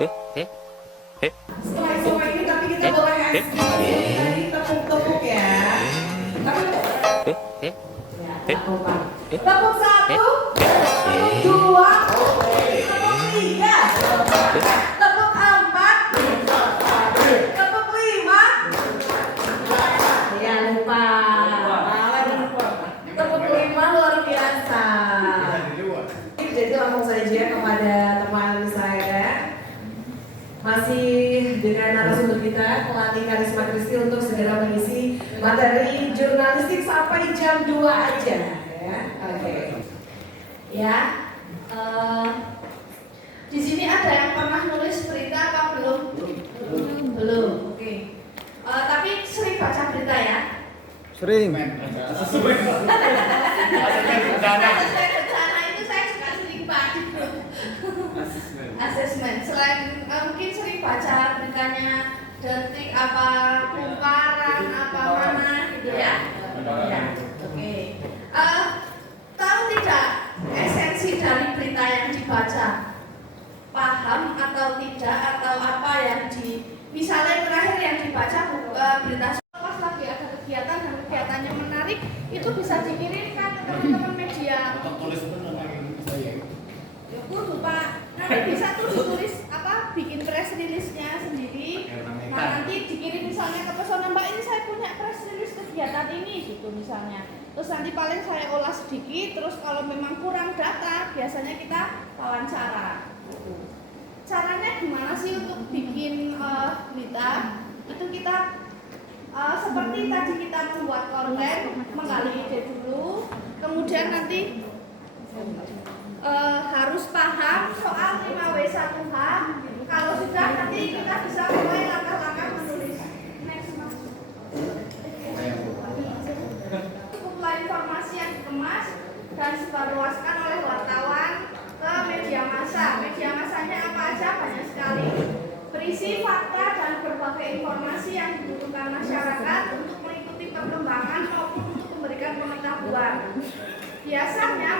Setelah semua ini tapi kita boleh tadi tepuk-tepuk ya. Tapi ya, tepuk satu, tepuk dua, tepuk tiga, tepuk empat, tepuk lima. Ya lupa. Tepuk lima luar biasa. Jadi langsung saja kepada teman saya. Masih dengan narasumber kita, pelatih Karisma Kristi untuk segera mengisi materi jurnalistik sampai jam 2 aja ya. Oke. Ya. Di sini ada yang pernah nulis berita apa belum? Belum. Oke. Tapi sering baca berita ya? Sering. Bencana itu saya juga sering baca. Asesmen. Selain mungkin sering baca beritanya Detik apa Kumparan apa mana gitu ya. Ya. Oke. Tahu tidak esensi dari berita yang dibaca? Paham atau tidak atau apa yang misalnya terakhir yang dibaca berita pas lagi ada kegiatan dan kegiatannya menarik itu bisa dikirimkan ke teman-teman media. Ya lupa. Nanti bisa tuh ditulis bikin press release-nya sendiri. Nah nanti dikirim misalnya ke pesona, Mbak ini saya punya press release kegiatan ini gitu misalnya. Terus nanti paling saya olah sedikit. Terus kalau memang kurang data biasanya kita wawancara. Caranya gimana sih untuk bikin berita? Itu kita seperti tadi kita membuat konten, menggali ide dulu, kemudian nanti harus paham soal 5W1H. Kalau sudah nanti kita bisa mulai langkah-langkah menulis. Next, Mas. Cukuplah informasi yang dikemas dan disebarluaskan oleh wartawan ke media massa. Media massanya apa aja? Banyak sekali. Berisi fakta dan berbagai informasi yang dibutuhkan masyarakat untuk mengikuti perkembangan maupun untuk memberikan pengetahuan. Biasanya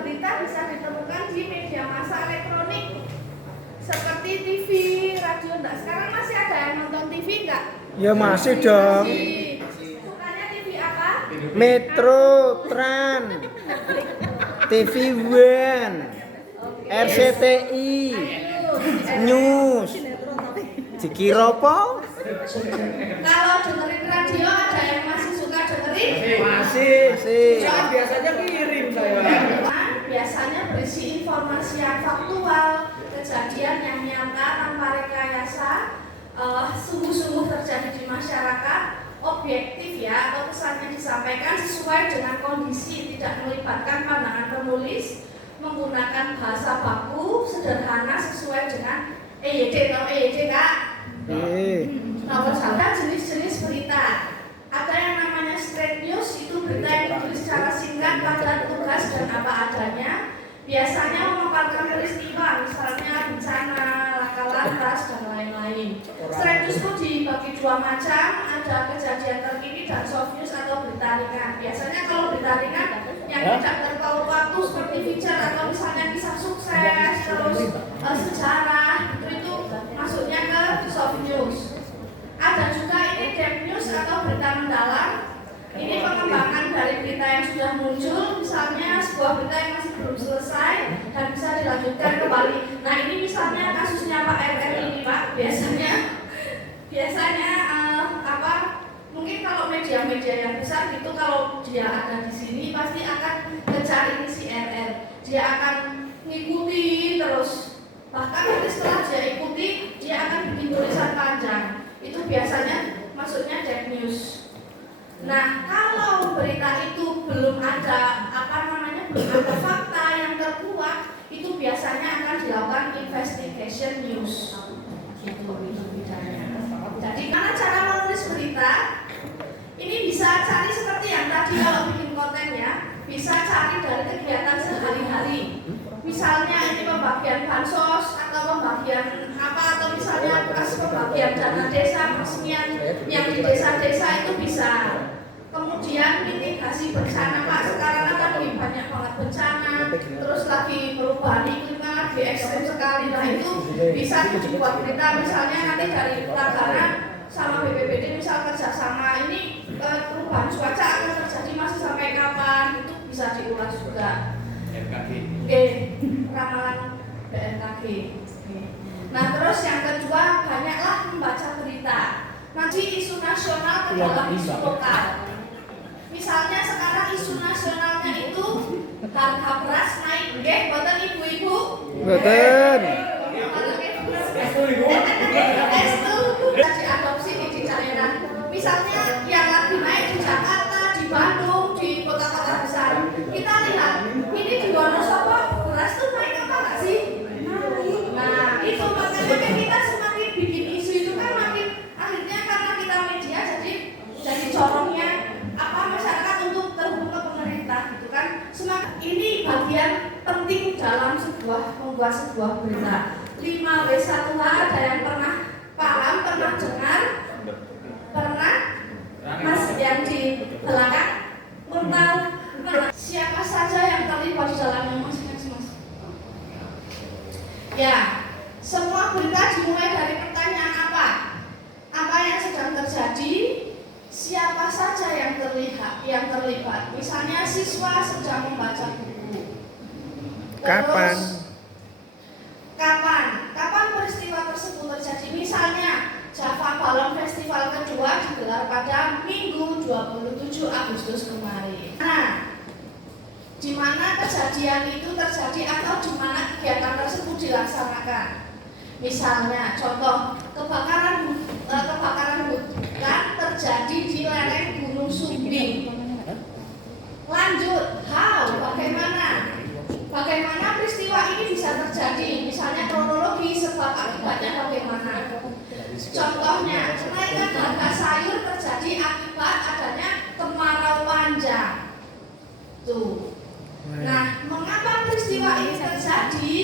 berita bisa ditemukan di media massa elektronik seperti TV, radio. Enggak, sekarang masih ada yang nonton TV enggak? Ya masih dong. Sukanya TV apa? Metro, Tran, TV One, RCTI, News, dikira apa? Kalau dengerin radio ada yang masih suka dengerin? Masih. Biasanya kirim saya. Biasanya berisi informasi yang faktual, kejadian yang nyata tanpa rekayasa, sungguh-sungguh terjadi di masyarakat, objektif ya, atau kesannya disampaikan sesuai dengan kondisi, tidak melibatkan pandangan penulis, menggunakan bahasa baku, sederhana sesuai dengan EYD atau EYD Kak. Nomor satu jenis-jenis berita. Ada yang namanya straight news, itu berita yang ditulis secara singkat, padat, tugas dan apa adanya. Biasanya memaparkan peristiwa, misalnya bencana, laka lantas dan lain-lain. Straight news itu dibagi dua macam, ada kejadian terkini dan soft news atau berita ringan. Biasanya kalau berita ringan yang tidak terpaut waktu seperti feature atau misalnya kisah sukses, terus sejarah, itu masuknya ke soft news. Ada juga ini deep news atau berita mendalam. Ini pengembangan dari berita yang sudah muncul, misalnya sebuah berita yang masih belum selesai dan bisa dilanjutkan kembali. Nah ini misalnya kasusnya Pak RR ini Pak, biasanya mungkin kalau media-media yang besar gitu, kalau dia ada di sini pasti akan kejar ini si RR. Dia akan ngikuti terus, bahkan nanti setelah dia ikuti dia akan bikin tulisan panjang. Itu biasanya masuknya deep news. Nah, kalau berita itu belum ada belum ada fakta yang terkuat, itu biasanya akan dilakukan investigation news. Gitu bedanya. Jadi karena cara menulis berita ini bisa cari seperti yang tadi kalau bikin konten ya, bisa cari dari kegiatan sehari-hari. Misalnya ini pembagian bansos atau pembagian apa, atau misalnya bekas pembagian dana desa peresmian yang di desa-desa itu bisa. Kemudian mitigasi bencana Pak, sekarang kan lagi banyak banget bencana, terus lagi perubahan iklim kan lagi ekstrim sekali. Nah itu bisa dibuat berita, misalnya nanti dari Tagana sama BPBD misal kerjasama ini perubahan cuaca akan terjadi masih sampai kapan, itu bisa diulas juga. Oke, ramalan BMKG. Nah terus yang kedua, banyaklah membaca berita. Nanti isu nasional ke dalam isu lokal. Misalnya sekarang isu nasionalnya itu harga beras naik, betul ibu-ibu? Betul. Diadopsi di daerah. Misalnya yang lagi naik di Jakarta, di Bandung, di kota-kota besar. Kita lihat, ini di Wonosobo beras tuh naik apa nggak sih? Nah, itu makanya kita semakin bikin isu itu kan makin akhirnya karena kita media jadi corongnya apa masyarakat untuk terhubung ke pemerintah gitu kan. Semakin ini bagian penting dalam membuat sebuah berita. 5W1H ada yang pernah paham, pernah dengar? Pernah? Mas yang di belakang tahu siapa saja yang terlibat di dalamnya mas? Ya, semua berita dimulai dari pertanyaan apa? Apa yang sedang terjadi? Siapa saja yang terlibat? Misalnya siswa sedang membaca buku. Kapan? Kapan peristiwa tersebut terjadi? Misalnya Java Balon Festival kedua digelar pada Minggu 27 Agustus kemarin. Nah, di mana kejadian itu terjadi atau di mana kegiatan tersebut dilaksanakan? Misalnya, contoh kebakaran hutan terjadi di lereng Gunung Sumbing. Lanjut, bagaimana peristiwa ini bisa terjadi? Misalnya kronologi sebab akibatnya bagaimana? Contohnya, kenaikan harga sayur terjadi akibat adanya kemarau panjang. Tuh. Nah, mengapa peristiwa ini terjadi?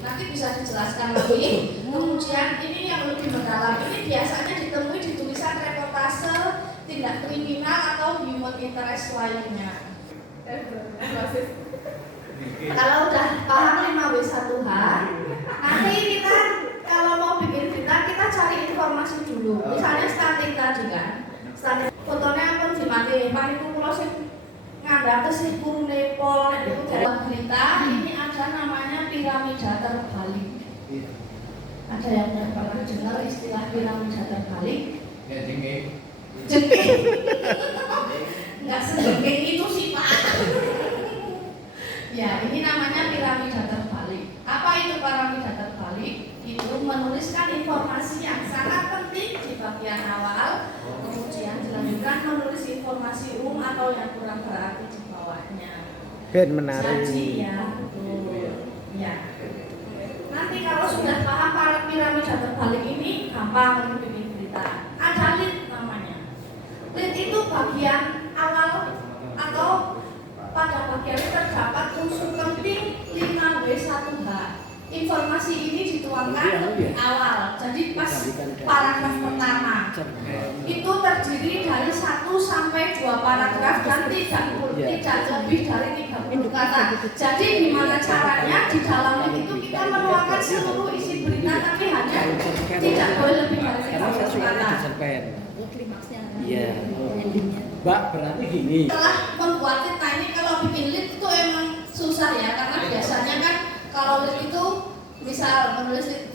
Nanti bisa dijelaskan lagi. Kemudian ini yang lebih mendalam. Ini biasanya ditemui di tulisan reportase, tindak kriminal atau human interest lainnya. Kalau udah paham 5W1H, nanti kita kalau mau bikin berita kita cari informasi dulu. Misalnya stunting tadi kan, stunting fotonya pun dimatiin. Paniku kalau sih ngandang sih kurune pol itu dalam berita ini ada namanya piramida terbalik. Ada yang pernah dengar istilah piramida terbalik? Ya jengking. Nggak sejengking itu sih Pak. Ya, ini namanya piramida terbalik. Apa itu piramida terbalik? Itu menuliskan informasi yang sangat penting di bagian awal, kemudian dilanjutkan menulis informasi umum atau yang kurang berarti di bawahnya. Ben menarik. Jadi ya, betul. Ya. Nanti kalau sudah paham piramida terbalik ini, gampang bikin berita. Ada lead namanya. Lead itu bagian awal atau pada bagian ini terdapat unsur penting 5W1H. Informasi ini dituangkan di awal, jadi pas paragraf pertama itu terdiri dari 1 sampai 2 paragraf dan tidak lebih dari 30 kata. Jadi gimana caranya di dalamnya itu kita menuangkan seluruh isi berita, tapi hanya tidak boleh lebih dari 30 kata. Iya. Mbak berarti gini. Setelah membuat kita ini kalau bikin lead itu emang susah ya, karena biasanya kan kalau lead itu misal menulis lead,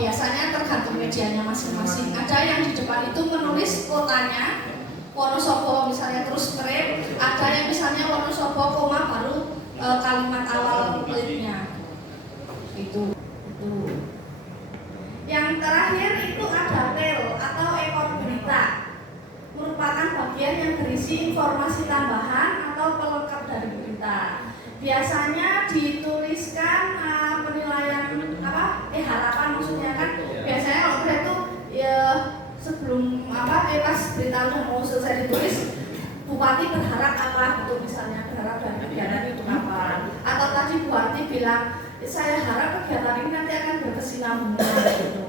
biasanya tergantung medianya masing-masing. Ada yang di depan itu menulis kotanya Wonosobo misalnya terus frame, ada yang misalnya Wonosobo koma baru kalimat awal leadnya. Itu. Yang terakhir itu ada tail atau ekor berita, merupakan bagian yang berisi informasi tambahan atau pelengkap dari berita. Biasanya dituliskan penilaian harapan, maksudnya kan biasanya kalau kita itu ya sebelum pas berita udah mau selesai ditulis, bupati berharap apa gitu, misalnya berharap dari kegiatan itu apa, atau tadi Bu Arti bilang saya harap kegiatan ini nanti akan berkesinambungan gitu.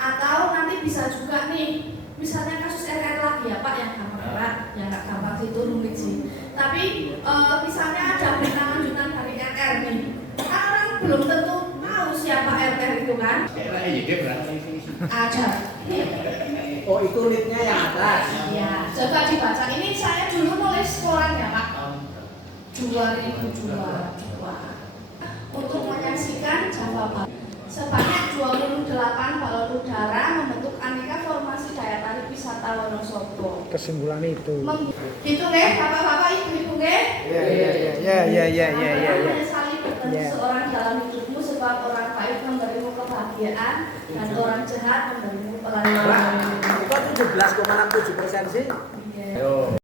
Atau nanti bisa juga nih, misalnya kasus RR lagi ya Pak, yang gampang, yang nggak gampang itu rumit sih. Tapi misalnya ada berita lanjutan dari RR nih, orang belum tentu tahu siapa RR itu lingkungan ada. Oh, itu leadnya yang atas. Ya, coba dibaca. Ini saya dulu nulis koran ya Pak. 2022 untuk menyaksikan jawaban sebanyak 28 balon udara membentuk aneka formasi daya tarik wisata Wonosobo. Kesimpulan itu. Gitu deh, bapak-bapak, ibu-ibu deh. Ya. Menyesali bertemu Ya. seorang dalam hidupmu sebab orang baik memberimu kebahagiaan dan orang jahat memberimu pelarian. Kok 17,67% sih? Iya.